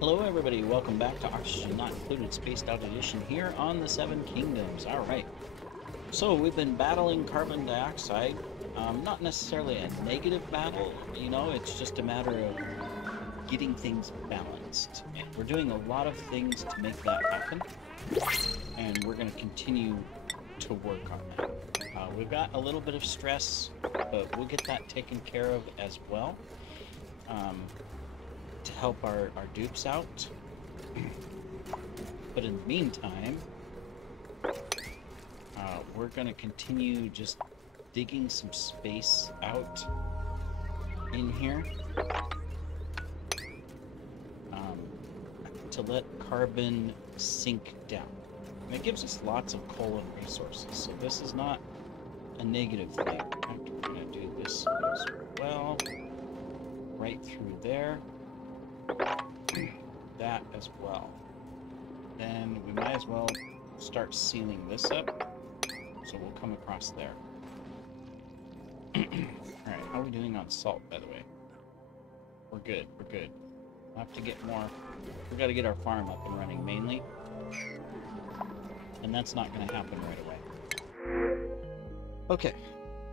Hello everybody, welcome back to Oxygen Not Included Spaced Out Edition here on the Seven Kingdoms. Alright, so we've been battling carbon dioxide. Not necessarily a negative battle, you know, it's just a matter of getting things balanced. And we're doing a lot of things to make that happen, and we're going to continue to work on that. We've got a little bit of stress, but we'll get that taken care of as well. To help our dupes out. But in the meantime, we're going to continue just digging some space out in here to let carbon sink down. And it gives us lots of coal and resources, so this is not a negative thing. In fact, we're going to do this as well, right through there. That as well. Then we might as well start sealing this up, so we'll come across there. Alright, how are we doing on salt, by the way? We're good, we're good. We'll have to get more. We've got to get our farm up and running mainly, and that's not going to happen right away. Okay,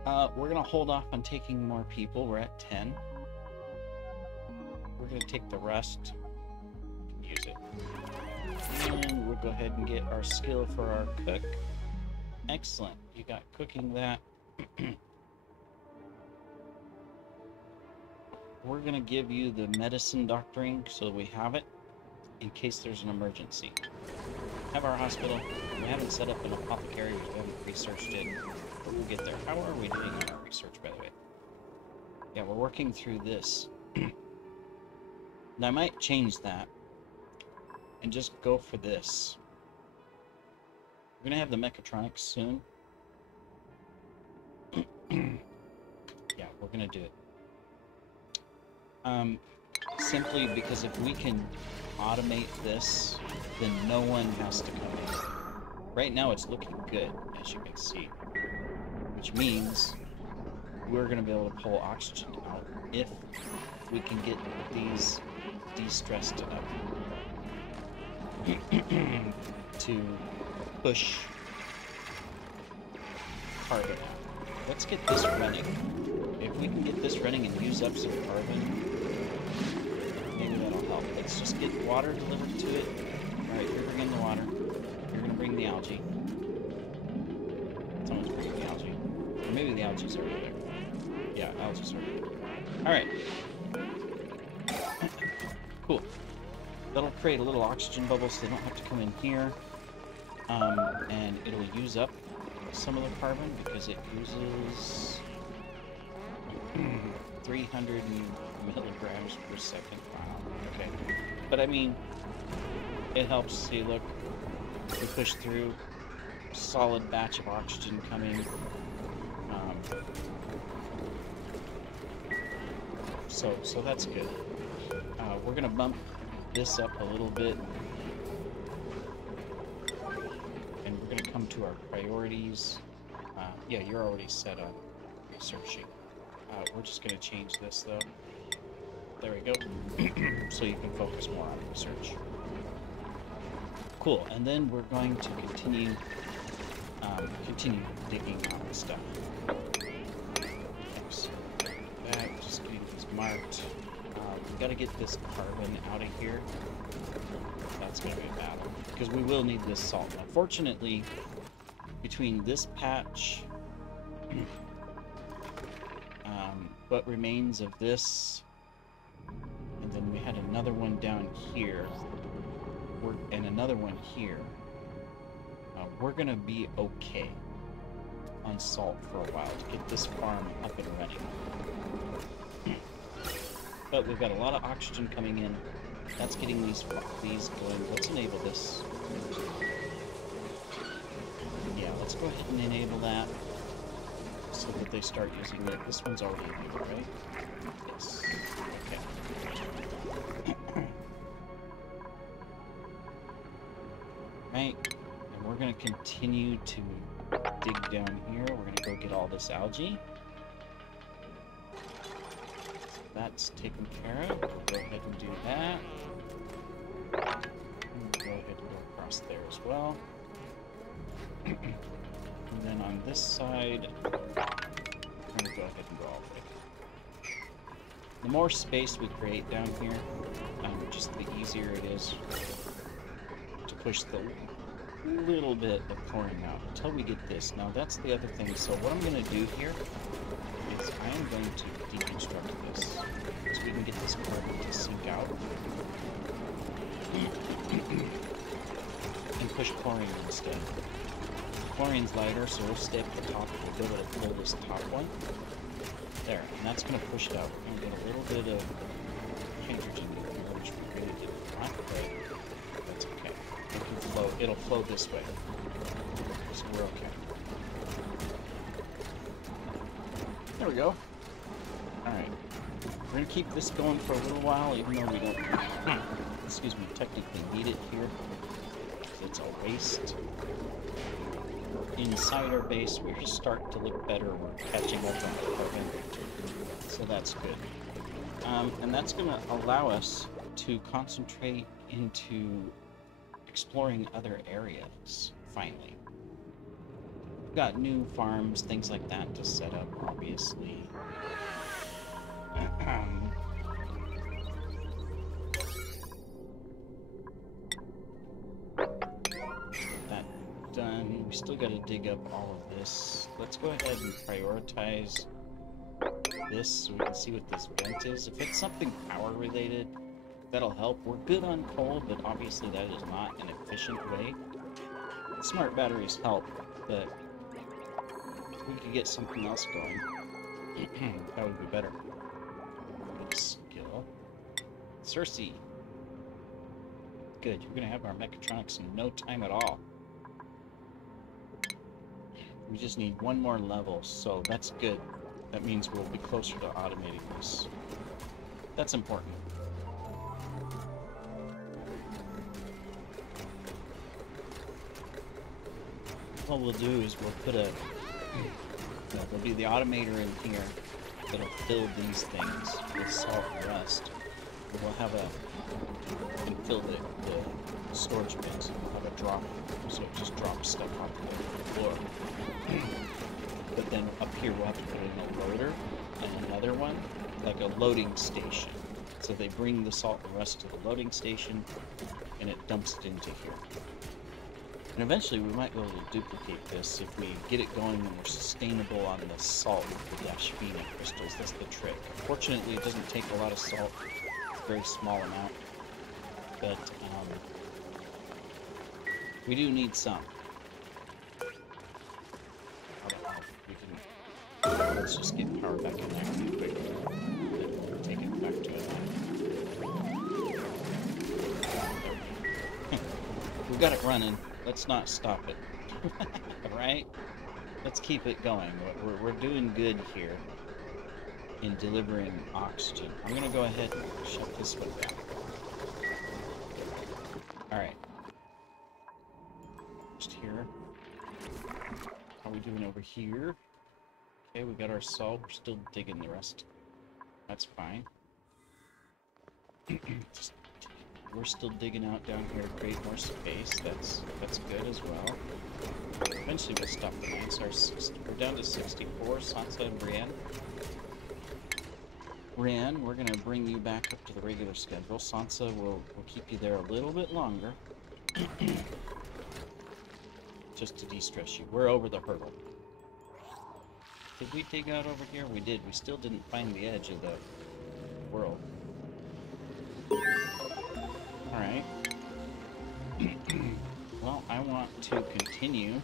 we're going to hold off on taking more people. We're at 10. We're going to take the rest, use it, and we'll go ahead and get our skill for our cook. Excellent, you got cooking that. We're going to give you the medicine doctoring so we have it in case there's an emergency. Have our hospital. We haven't set up an apothecary, we haven't researched it, but we'll get there. How are we doing on our research, by the way? Yeah, we're working through this. And I might change that and just go for this. We're gonna have the mechatronics soon. Yeah, we're gonna do it. Simply because if we can automate this, then no one has to come in. Right now it's looking good, as you can see. Which means we're gonna be able to pull oxygen out if we can get these de-stressed enough to push carbon out. Let's get this running. If we can get this running and use up some carbon, maybe that'll help. Let's just get water delivered to it. Alright, you're bringing the water. You're going to bring the algae. Someone's bringing the algae. Or maybe the algae's already there. Yeah, algae's already there. Alright. Cool. That'll create a little oxygen bubble so they don't have to come in here. And it'll use up some of the carbon because it uses 300 milligrams per second. Wow. Okay. But I mean, it helps. See, look, we push through. Solid batch of oxygen coming. So that's good. We're gonna bump this up a little bit, and we're gonna come to our priorities. Yeah, you're already set on researching. We're just gonna change this though. There we go. So you can focus more on research. Cool. And then we're going to continue digging on the stuff. Thanks. That just getting these marked. We got to get this carbon out of here. That's going to be a battle because we will need this salt. Unfortunately, between this patch, what remains of this, and then we had another one down here, and another one here, we're going to be okay on salt for a while to get this farm up and running. But we've got a lot of oxygen coming in. That's getting these going. Let's enable this. Yeah, let's go ahead and enable that so that they start using it. This one's already enabled, right? Yes. Okay. Right. And we're going to continue to dig down here. We're going to go get all this algae. That's taken care of. We'll go ahead and do that. well. And then on this side, I'm going to go ahead and go all the way. The more space we create down here, just the easier it is to push the little bit of pouring out until we get this. Now that's the other thing. So what I'm going to do here is I am going to deconstruct this so we can get this carbon to sink out and push chlorine instead. Chlorine's lighter, so we'll stay up the top. We'll be able to pull this top one. There, and that's going to push it out. We're going to get a little bit of hydrogen in here, which we really didn't want, but that's okay. It can flow. It'll flow this way, so we're okay. There we go. Alright. We're going to keep this going for a little while, even though we don't, excuse me, technically need it here. It's a waste. Inside our base, we're starting to look better. We're catching up on the carbon, so that's good. And that's going to allow us to concentrate into exploring other areas, finally. We've got new farms, things like that to set up, obviously. That done. We still got to dig up all of this. Let's go ahead and prioritize this so we can see what this vent is. If it's something power related, that'll help. We're good on coal, but obviously that is not an efficient way. Smart batteries help, but if we could get something else going, that would be better. Good skill. Cersei. Good, you're gonna have our mechatronics in no time at all. We just need one more level, so that's good. That means we'll be closer to automating this. That's important. What we'll do is we'll put a... there'll be the automator in here that'll fill these things with salt and rust. And we'll have a... and fill the storage bins. And we'll have a drop, so it just drops stuff onto the floor. But then up here we'll have to put in a loader and another one, like a loading station. So they bring the salt and rust to the loading station and it dumps it into here. And eventually we might be able to duplicate this if we get it going and we're sustainable on the salt with the Dashvini crystals. That's the trick. Fortunately, it doesn't take a lot of salt, a very small amount, but we do need some. Let's just get power back in there real quick and take it back to it. We've got it running. Let's not stop it. Right? Let's keep it going. We're doing good here in delivering oxygen. I'm going to go ahead and shut this one down. Alright. Just here. How are we doing over here? Okay, we got our salt. We're still digging the rest. That's fine. We're still digging out down here to create more space. That's good as well. Eventually we'll stop the mines. We're down to 64. Sansa and Brienne. Brienne, we're going to bring you back up to the regular schedule. Sansa will keep you there a little bit longer. Just to de-stress you. We're over the hurdle. Did we dig out over here? We did. We still didn't find the edge of the world. Alright. Well, I want to continue.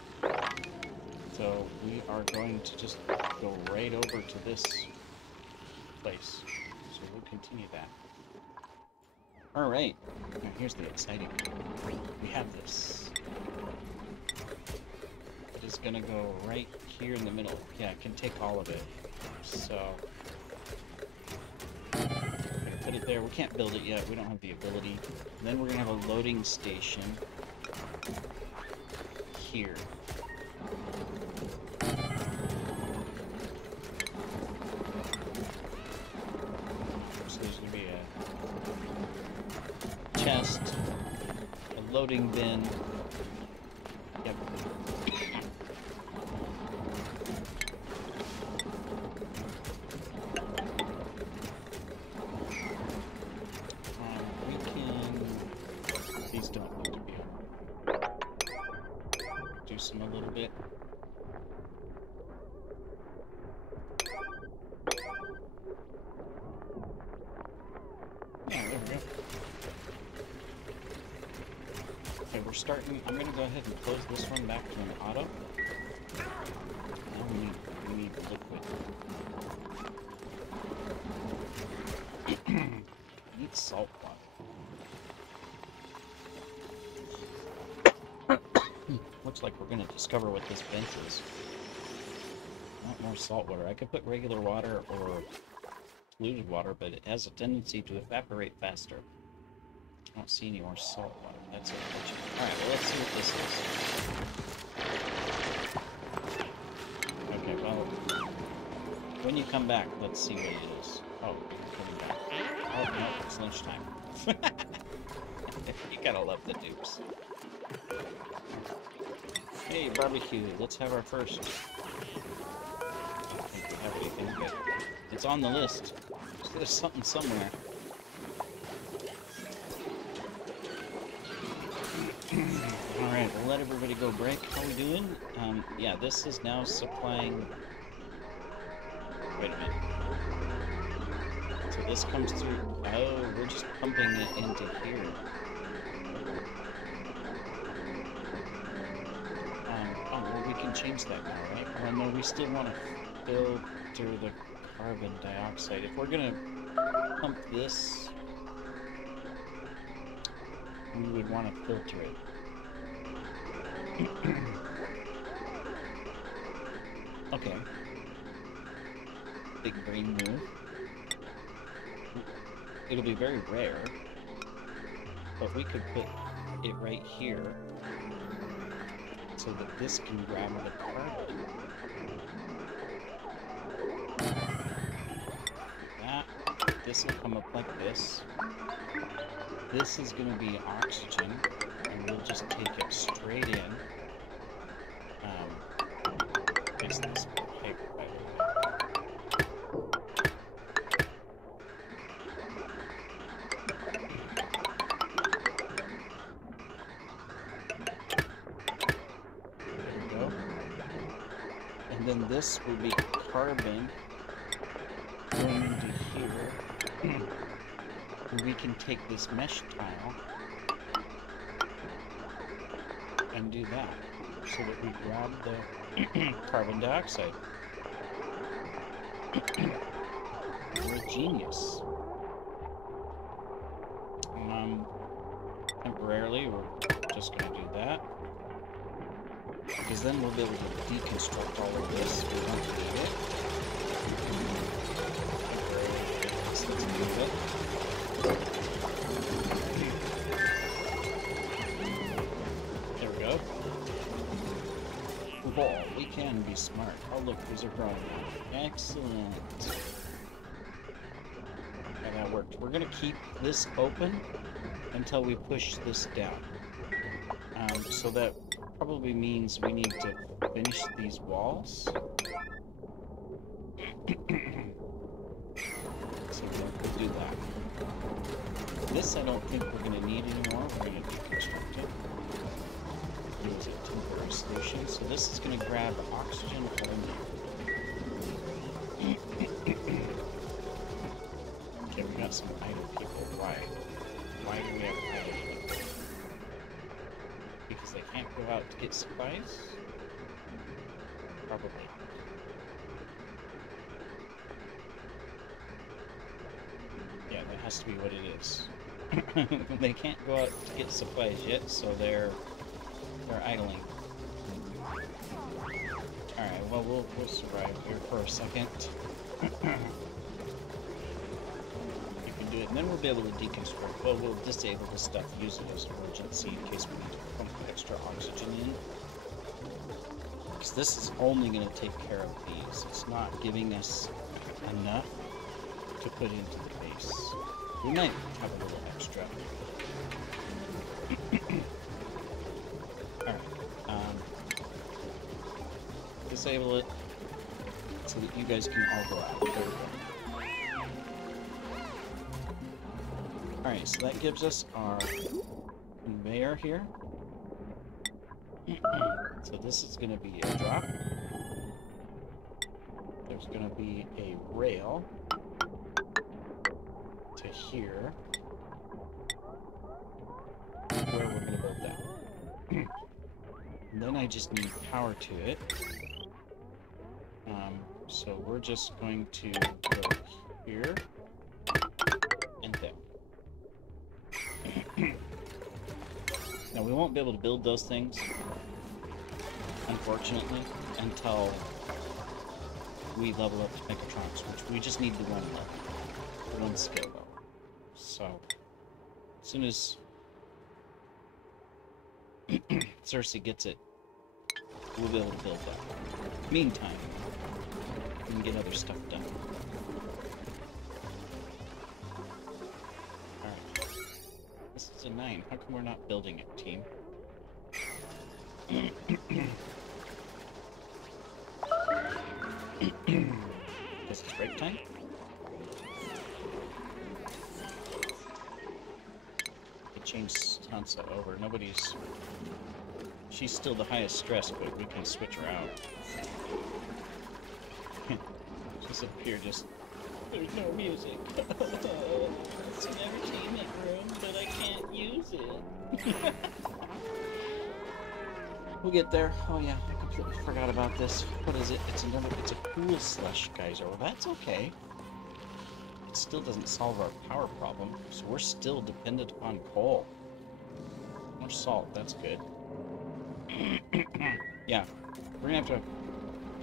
So we are going to just go right over to this place. So we'll continue that. Alright. Now here's the exciting part. We have this. It is going to go right here in the middle. Yeah, it can take all of it. So... put it there. We can't build it yet. We don't have the ability. And then we're going to have a loading station here. So there's going to be a chest, a loading bin, Yep. We can... These don't need to be on. Reduce them a little bit. Yeah, there we go. Okay, we're starting. I'm going to go ahead and close this one back to an auto. Now we need liquid. Need salt water. Looks like we're going to discover what this vent is. Not more salt water. I could put regular water or diluted water, but it has a tendency to evaporate faster. I don't see any more salt water. That's unfortunate. Alright, well, let's see what this is. Okay, well, when you come back, let's see what it is. Oh, coming back. Oh, no, it's lunchtime. You gotta love the dupes. Hey, barbecue, let's have our first. I don't think we have anything, but it's on the list. So there's something somewhere. Alright, we'll let everybody go break. How we doing? Yeah, this is now supplying... Wait a minute. So this comes through... Oh, we're just pumping it into here. Oh, well, we can change that now, right? Well, no, we still want to filter the carbon dioxide. If we're gonna pump this, we would want to filter it. Okay. Big brain move. It'll be very rare, but we could put it right here so that this can grab the carbon. That. This will come up like this. This is going to be oxygen, and we'll just take it straight in. Is this pipe right there? There we go. And then this will be carbon going into here. And we can take this mesh tile and do that so that we grab the carbon dioxide. We're a genius. Temporarily, we're just going to do that. Because then we'll be able to deconstruct all of this. We don't need it. So let's move it. There we go. Ball, we can be smart. Oh look, these are growing. Excellent. And that worked. We're gonna keep this open until we push this down. So that probably means we need to finish these walls. So we'll do that. This I don't think we're gonna need anymore. We're gonna deconstruct it. Use a temporary solution. So this is going to grab oxygen from here. Okay, we got some idle people. Why? Why do we have idle people? Because they can't go out to get supplies? Probably. Yeah, that has to be what it is. They can't go out to get supplies yet, so they're idling. Alright, well, we'll survive here for a second. You can do it, and then we'll be able to deconstruct. Well, we'll disable the stuff, use it as emergency in case we need to pump extra oxygen in. Because this is only going to take care of these. It's not giving us enough to put into the base. We might have a little extra. Alright. disable it so that you guys can all go out. There we go. Alright, so that gives us our conveyor here. So this is going to be a drop. There's going to be a rail to here, where we're going to build that. And then I just need power to it. So we're just going to go here and there. Now we won't be able to build those things, unfortunately, until we level up to Mechatronics, which we just need the one level, one skill level. So as soon as Cersei gets it, we'll be able to build that. Meantime, we can get other stuff done. Alright. This is a 9. How come we're not building it, team? Guess it's break time? I changed Sansa over. Nobody's... She's still the highest stress, but we can switch her out. She's up here just... There's no music. It's an entertainment room, but I can't use it. We'll get there. Oh yeah, I completely forgot about this. What is it? It's a cool slush geyser. Well, that's okay. It still doesn't solve our power problem, so we're still dependent upon coal. More salt, that's good. Yeah, we're gonna have to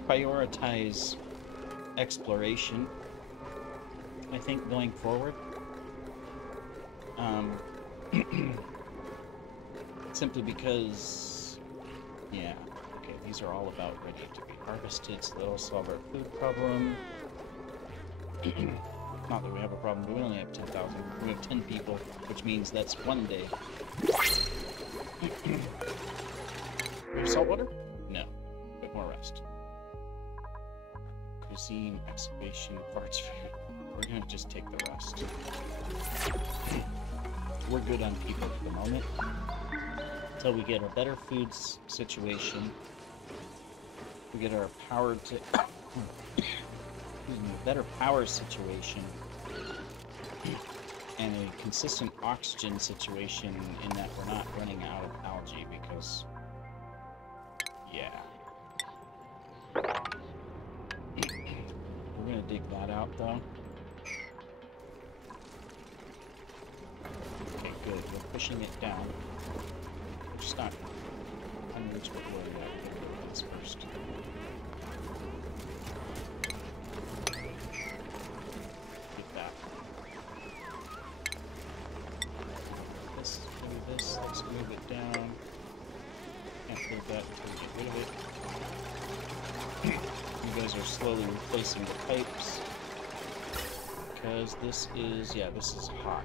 prioritize exploration, I think, going forward. Simply because, yeah, okay, these are all about ready to be harvested, so that'll solve our food problem. Not that we have a problem, but we only have 10,000. We have 10 people, which means that's one day. We have salt water? No. A bit more rest. Cuisine, excavation, parts food. We're gonna just take the rest. We're good on people at the moment. Until we get a better food situation. We get our power to... better power situation. And a consistent oxygen situation in that we're not running out of algae because... Yeah. We're gonna dig that out, though. Okay, good. We're pushing it down. Just not... I'm gonna reach what we're at. This first. Get that. Let's do this. Let's move it down. Can't build that until we get rid of it. You guys are slowly replacing the pipes. Because this is, yeah, this is hot.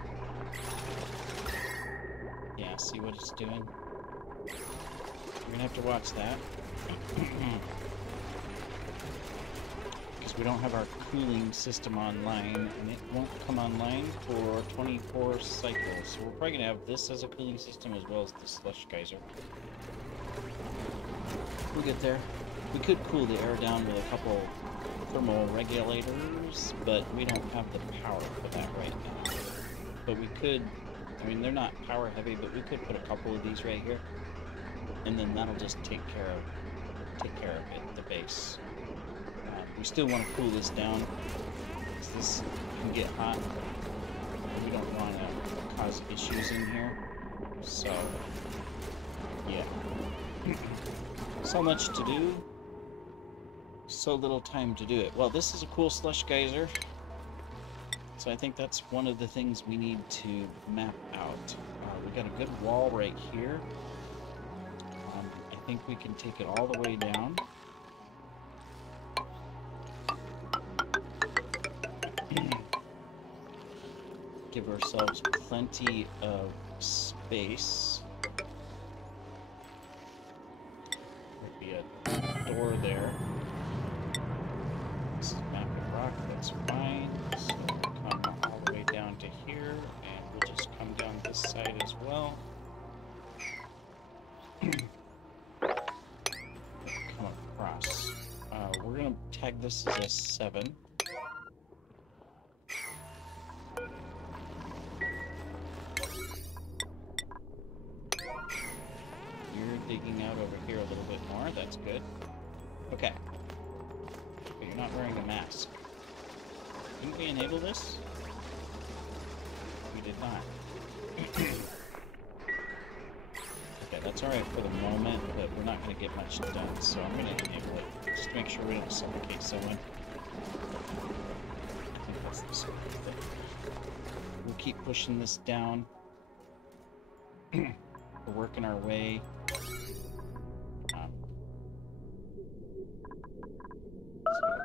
Yeah, see what it's doing? You're gonna have to watch that. Because we don't have our cooling system online, and it won't come online for 24 cycles. So we're probably gonna have this as a cooling system as well as the slush geyser. We'll get there. We could cool the air down with a couple thermal regulators, but we don't have the power for that right now. But we could, I mean, they're not power heavy, but we could put a couple of these right here, and then that'll just take care of it, the base. We still want to cool this down, because this can get hot. We don't want to cause issues in here, so yeah. So much to do, so little time to do it. Well, this is a cool slush geyser, so I think that's one of the things we need to map out. We got a good wall right here. I think we can take it all the way down. Give ourselves plenty of space. There'd be a door there. as well. Come across. We're gonna tag this as a 7. You're digging out over here a little bit more. That's good. Okay. But you're not wearing a mask. Didn't we enable this? We did not. Okay, that's alright for the moment, but we're not going to get much done, so I'm going to enable it. Just to make sure we don't suffocate someone. I think that's the sort of thing. We'll keep pushing this down. We're working our way. So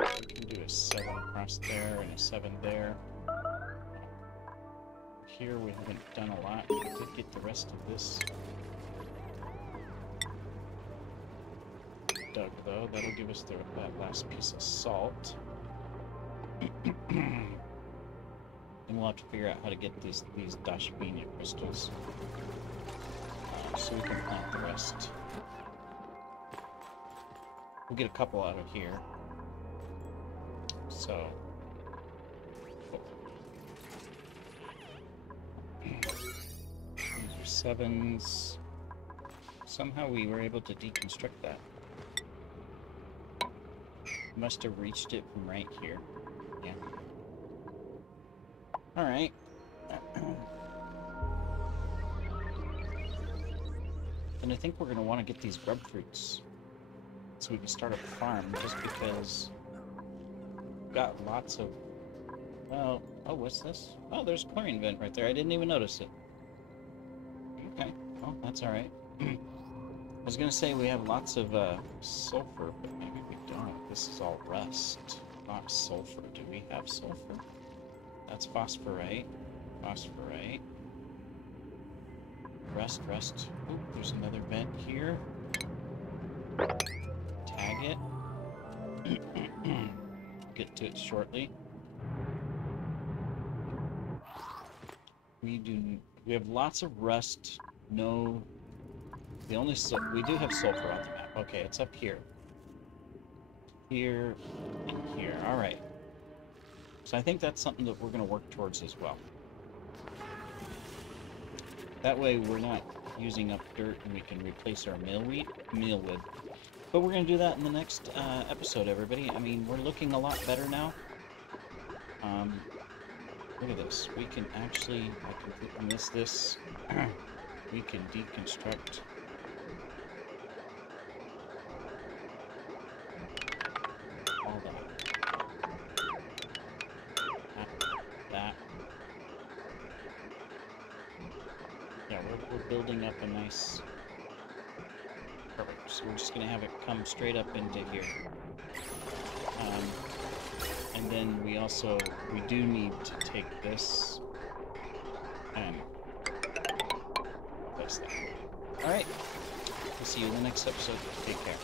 we can do a 7 across there and a 7 there. Here we haven't done a lot. We did get the rest of this dug, though. That'll give us that last piece of salt. And we'll have to figure out how to get these Dashbenia crystals. So we can plant the rest. We'll get a couple out of here. So... these are 7s. Somehow we were able to deconstruct that. Must have reached it from right here. Yeah. Alright. And I think we're going to want to get these grub fruits so we can start a farm, just because we've got lots of... Well, oh, what's this? Oh, there's a chlorine vent right there. I didn't even notice it. Okay, well, that's alright. I was going to say we have lots of sulfur, but maybe we don't. This is all rust, not sulfur. Do we have sulfur? That's phosphorite. Phosphorite. Rust, rust. Ooh, there's another vent here. Tag it. Get to it shortly. We have lots of rust. No. We do have sulfur on the map. Okay, it's up here. Here and here. All right. So I think that's something that we're going to work towards as well. That way we're not using up dirt and we can replace our meal wood. But we're going to do that in the next episode, everybody. I mean, we're looking a lot better now. Look at this. We can actually, I completely missed this. We can deconstruct all that. Yeah, we're building up a nice... Perfect. So we're just going to have it come straight up into here. And then we do need to take this and place that. Alright. We'll see you in the next episode. Take care.